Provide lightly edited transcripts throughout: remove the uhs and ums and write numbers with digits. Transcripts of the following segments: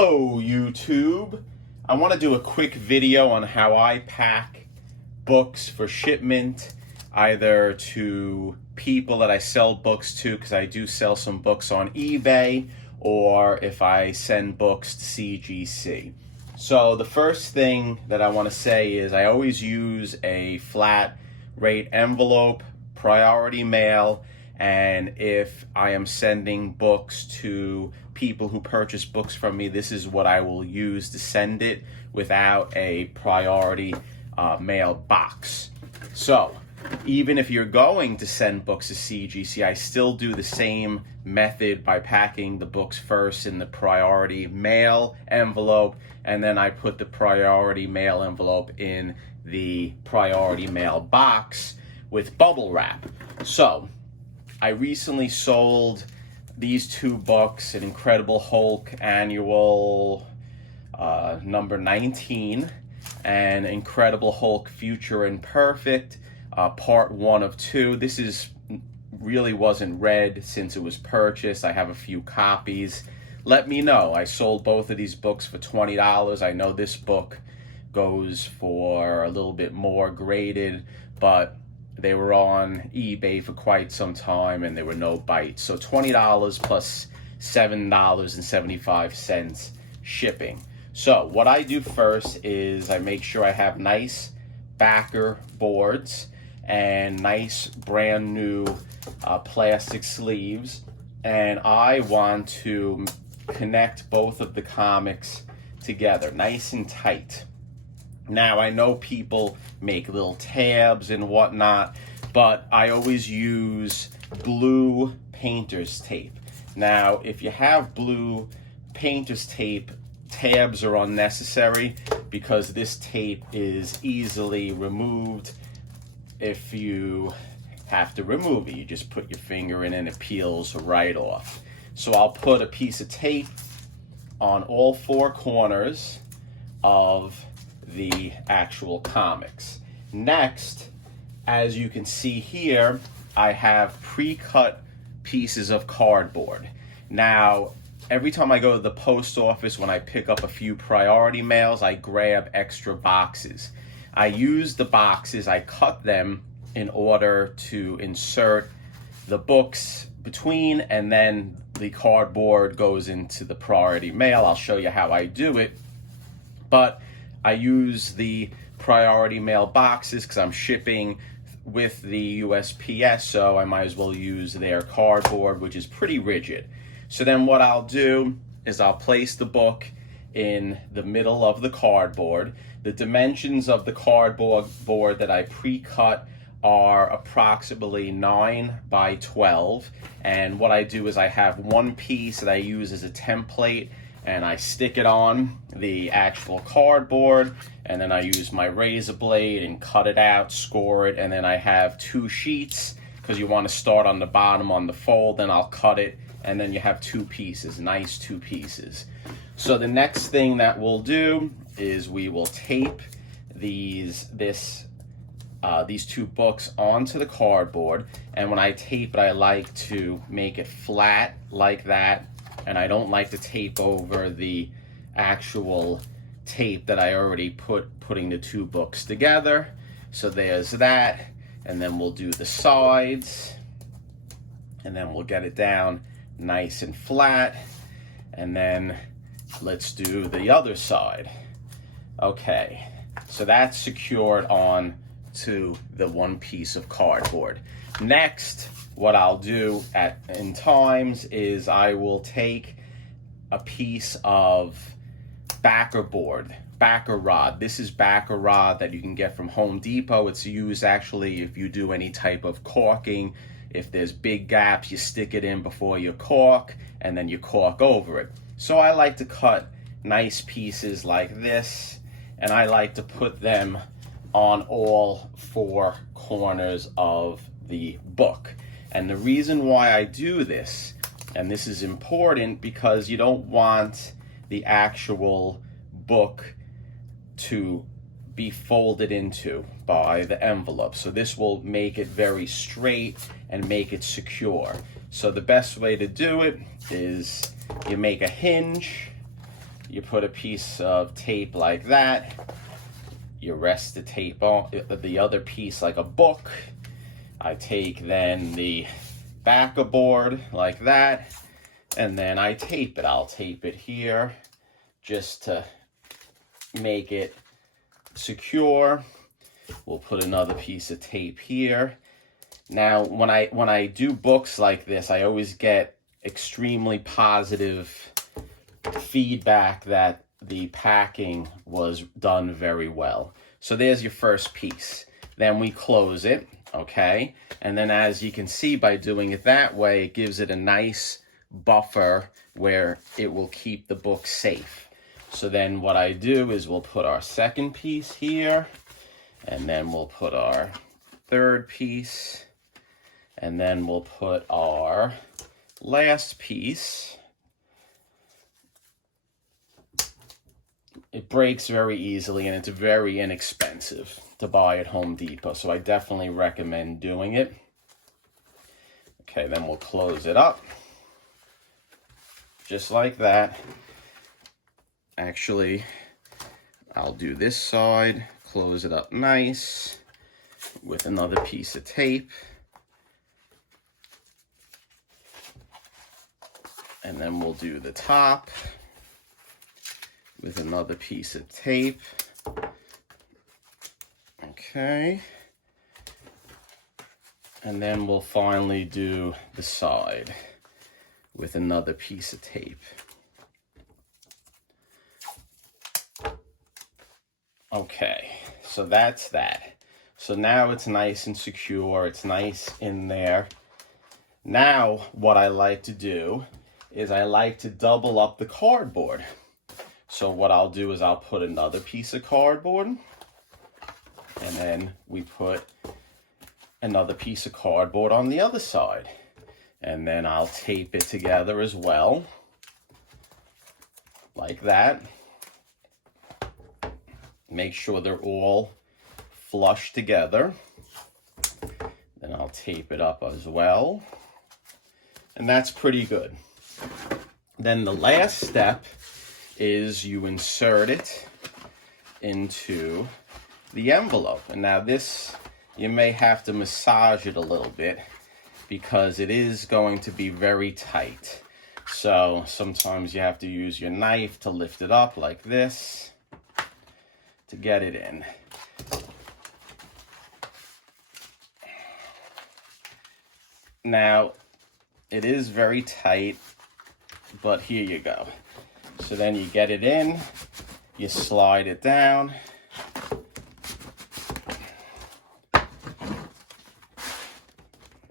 Hello YouTube. I want to do a quick video on how I pack books for shipment, either to people that I sell books to, because I do sell some books on eBay, or if I send books to CGC. So the first thing that I want to say is I always use a flat rate envelope, priority mail, and if I am sending books to people who purchase books from me, this is what I will use to send it without a priority mail box. So even if you're going to send books to CGC, I still do the same method by packing the books first in the priority mail envelope, and then I put the priority mail envelope in the priority mail box with bubble wrap. So I recently sold these two books, an Incredible Hulk Annual number 19 and Incredible Hulk Future Imperfect part 1 of 2. This really wasn't read since it was purchased. I have a few copies. Let me know. I sold both of these books for $20. I know this book goes for a little bit more graded, but they were on eBay for quite some time and there were no bites. So $20 plus $7.75 shipping. So what I do first is I make sure I have nice backer boards and nice brand new plastic sleeves. And I want to connect both of the comics together nice and tight. Now, I know people make little tabs and whatnot, but I always use blue painter's tape. Now, if you have blue painter's tape, tabs are unnecessary because this tape is easily removed. If you have to remove it, you just put your finger in and it peels right off. So I'll put a piece of tape on all 4 corners of the actual comics. Next, as you can see here, I have pre-cut pieces of cardboard. Now, every time I go to the post office, when I pick up a few priority mails, I grab extra boxes. I use the boxes, I cut them in order to insert the books between, and then the cardboard goes into the priority mail. I'll show you how I do it, but I use the priority mail boxes because I'm shipping with the USPS, so I might as well use their cardboard, which is pretty rigid. So then what I'll do is I'll place the book in the middle of the cardboard. The dimensions of the cardboard that I pre-cut are approximately 9 by 12, and what I do is I have one piece that I use as a template, and I stick it on the actual cardboard, and then I use my razor blade and cut it out, score it, and then I have 2 sheets because you want to start on the bottom on the fold, then I'll cut it, and then you have 2 pieces, nice 2 pieces. So the next thing that we'll do is we will tape these 2 books onto the cardboard, and when I tape it, I like to make it flat like that, and I don't like to tape over the actual tape that I already putting the 2 books together. So there's that, and then we'll do the sides, and then we'll get it down nice and flat, and then let's do the other side. Okay, so that's secured on to the one piece of cardboard. Next, what I'll do in times is I will take a piece of backer rod. This is backer rod that you can get from Home Depot. It's used actually if you do any type of caulking. If there's big gaps, you stick it in before you caulk, and then you caulk over it. So I like to cut nice pieces like this, and I like to put them on all 4 corners of the book. And the reason why I do this, and this is important because you don't want the actual book to be folded into by the envelope. So this will make it very straight and make it secure. So the best way to do it is you make a hinge You put a piece of tape like that. You rest the tape on the other piece like a book. I take then the backer board like that, and then I tape it. I'll tape it here just to make it secure. We'll put another piece of tape here. Now, when I do books like this, I always get extremely positive feedback that the packing was done very well. So there's your first piece. Then we close it, okay? And then as you can see, by doing it that way, it gives it a nice buffer where it will keep the book safe. So then what I do is we'll put our second piece here, and then we'll put our third piece, and then we'll put our last piece. It breaks very easily, and it's very inexpensive to buy at Home Depot, so I definitely recommend doing it. Okay, then we'll close it up just like that. Actually, I'll do this side, close it up nice with another piece of tape. And then we'll do the top with another piece of tape. Okay. And then we'll finally do the side with another piece of tape. Okay, so that's that. So now it's nice and secure. It's nice in there. Now, what I like to do is I like to double up the cardboard. So what I'll do is I'll put another piece of cardboard, and then we put another piece of cardboard on the other side. And then I'll tape it together as well, like that. Make sure they're all flush together. Then I'll tape it up as well. And that's pretty good. Then the last step is you insert it into the envelope. And now this, you may have to massage it a little bit because it is going to be very tight. So sometimes you have to use your knife to lift it up like this to get it in. Now, it is very tight, but here you go. So then you get it in, you slide it down,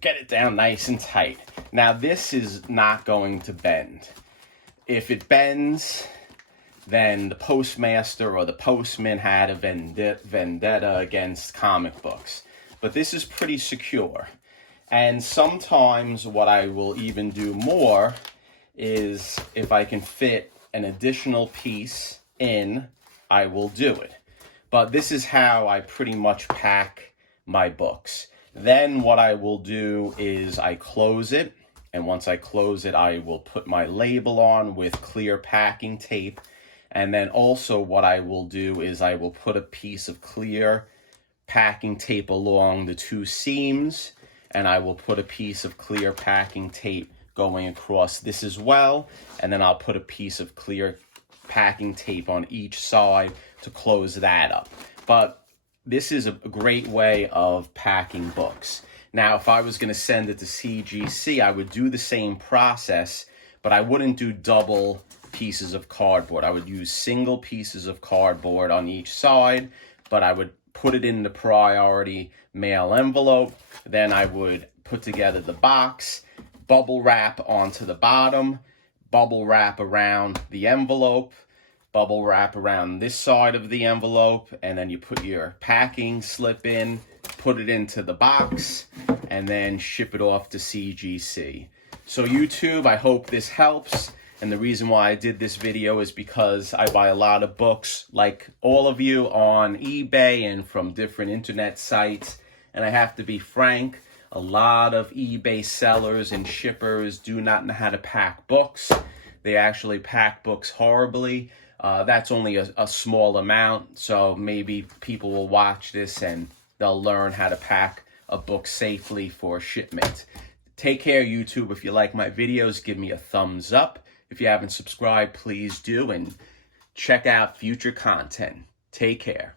get it down nice and tight. Now this is not going to bend. If it bends, then the postmaster or the postman had a vendetta against comic books. But this is pretty secure. And sometimes what I will even do more is if I can fit an additional piece in, I will do it. But this is how I pretty much pack my books. Then what I will do is I close it. And once I close it, I will put my label on with clear packing tape. And then also what I will do is I will put a piece of clear packing tape along the two seams, and I will put a piece of clear packing tape going across this as well, and then I'll put a piece of clear packing tape on each side to close that up. But this is a great way of packing books. Now, if I was going to send it to CGC, I would do the same process, but I wouldn't do double pieces of cardboard. I would use single pieces of cardboard on each side, but I would put it in the priority mail envelope. Then I would put together the box, bubble wrap onto the bottom, bubble wrap around the envelope, bubble wrap around this side of the envelope, and then you put your packing slip in, put it into the box, and then ship it off to CGC. So YouTube, I hope this helps. And the reason why I did this video is because I buy a lot of books, like all of you, on eBay and from different internet sites. And I have to be frank, a lot of eBay sellers and shippers do not know how to pack books. They actually pack books horribly. That's only a small amount, so maybe people will watch this and they'll learn how to pack a book safely for shipment. Take care, YouTube. If you like my videos, give me a thumbs up. If you haven't subscribed, please do, and check out future content. Take care.